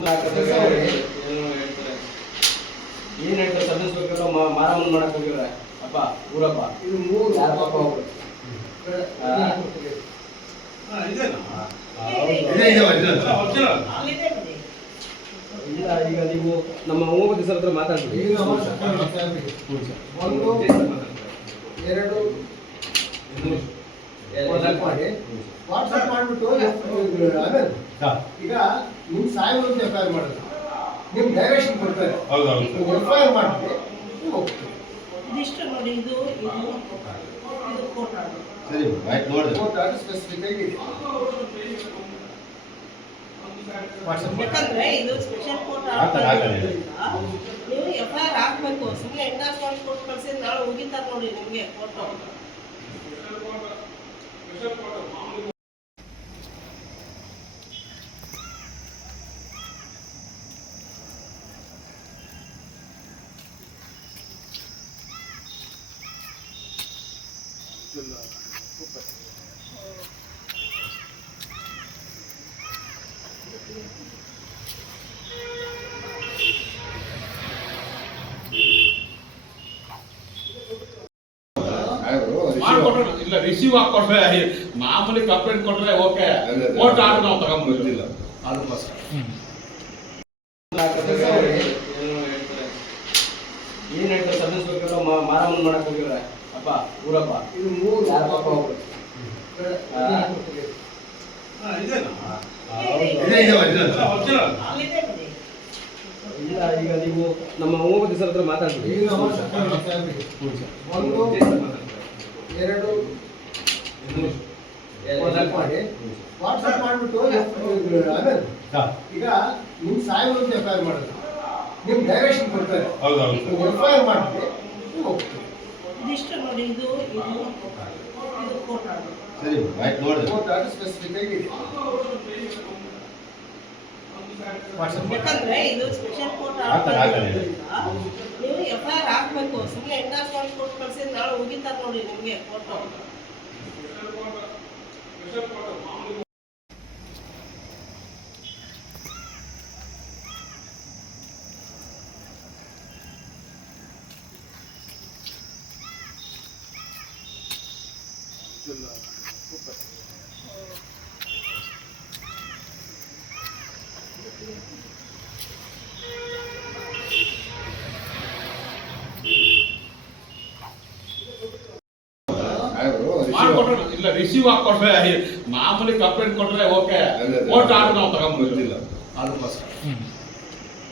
ಏನ್ ಹೇಳ್ತಾರೆ sub inspector ಮಾರಮ್ಮನ ಮಾಡಕ್ ಹೋಗಿರ ಅಪ್ಪ ಊರಪ್ಪ ಇದು ಮೂರು ಯಾರ ಪಾಪ ಅವರು ಇಲ್ಲ ಈಗ ನೀವು ನಮ್ಮ ಹೋಮಪತಿ ಸರ್ ಹತ್ರ ಮಾತಾಡ್ತೀವಿ ವಾಟ್ಸ್ಆಪ್ ಮಾಡಿಬಿಟ್ಟು ಈಗ ನಿಮ್ ಸಾಹೇಬರು ಅಂತ ಎಫ್ ಐ ಆರ್ ಮಾಡಿದ್ರೆ ನಿಮ್ ಡೈರೆಕ್ಷನ್ ಕೊಡ್ತಾರೆ ಎಫ್ ಐ ಆರ್ ಮಾಡಿದ್ರೆ ಇದಿಷ್ಟು ನೋಡಿ ಇದು ಕೋರ್ಟ್ ಆರ್ಡರ್ ಸರಿ ಆಯ್ತು ನೋಡಿ ಕೋರ್ಟ್ ಆರ್ಡರ್ ಸ್ಪೆಸಿಫಿಕ್ ಆಗಿ ಯಾಕಂದ್ರೆ ಇದು ಸ್ಪೆಷಲ್ ಕೋರ್ಟ್ ಆರ್ಡರ್ ನೀವು ಎಫ್ ಐ ಆರ್ ಹಾಕ್ಬೇಕು ಸುಮ್ಮನೆ ಎಂಡಾಸ್ಮೆಂಟ್ ಕೋರ್ಟ್ ಕಳ್ಸಿ ನಾಳೆ ಹೋಗಿದ್ದಾರೆ ನೋಡಿ ನಿಮಗೆ ಫೋಟೋ ಇಲ್ಲ ರಿಸೀವ್ ಹಾಕೊಟ್ರೆ ಮಾಮೂಲಿ ಕಂಪ್ಲೇಂಟ್ ಕೊಟ್ರೆ ಓಕೆ ಕೋರ್ಟ್ ಆರ್ಡರ್ ನಾವು ತಗೊಂಡ್ಬರ್ತಿಲ್ಲ ಅದಕ್ಕೋಸ್ಕರ ಏನ್ ಹೇಳ್ತಾರೆ ಸಬ್ ಇನ್ಸ್ಪೆಕ್ಟರ್ ಮಾರಮ್ಮನ ಮಾಡಕ್ ಹೋಗಿರ ಅಪ್ಪ ಊರಪ್ಪ ಇದು ಮೂರು ಯಾರ ಪಾಪ ಅವರು ಇಲ್ಲ ಈಗ ನೀವು ನಮ್ಮ ಹೋಮಪತಿ ಸರ್ ಹತ್ರ ಮಾತಾಡ್ತೀವಿ ವಾಟ್ಸ್ಆಪ್ ಮಾಡಿಬಿಟ್ಟು ಈಗ ನಿಮ್ ಸಾಹೇಬರು ಅಂತ ಎಫ್ ಐ ಆರ್ ಮಾಡಿದ್ರೆ ನಿಮ್ ಡೈರೆಕ್ಷನ್ ಕೊಡ್ತಾರೆ ಎಫ್ ಐ ಆರ್ ಮಾಡಿದ್ರೆ ಇದಿಷ್ಟು ನೋಡಿ ಇದು ಕೋರ್ಟ್ ಆರ್ಡರ್ ಸರಿ ಆಯ್ತು ನೋಡಿ ಕೋರ್ಟ್ ಆರ್ಡರ್ ಸ್ಪೆಸಿಫಿಕ್ ಆಗಿ ಯಾಕಂದ್ರೆ ಇದು ಸ್ಪೆಷಲ್ ಕೋರ್ಟ್ ಆರ್ಡರ್ ನೀವು ಎಫ್ ಐ ಆರ್ ಹಾಕ್ಬೇಕು ಸುಮ್ಮನೆ ಎಂಡಾಸ್ಮೆಂಟ್ ಕೋರ್ಟ್ ಕಳ್ಸಿ ನಾಳೆ ಹೋಗಿದ್ದಾರೆ ನೋಡಿ ನಿಮಗೆ ಫೋಟೋ ಇಲ್ಲ ರಿಸೀವ್ ಹಾಕೊಟ್ರೆ ಮಾಮೂಲಿ ಕಂಪ್ಲೇಂಟ್ ಕೊಟ್ರೆ ಓಕೆ ಕೋರ್ಟ್ ಆರ್ಡರ್ ನಾವು ತಗೊಂಡ್ಬರ್ತಿಲ್ಲ ಅದಕ್ಕೋಸ್ಕರ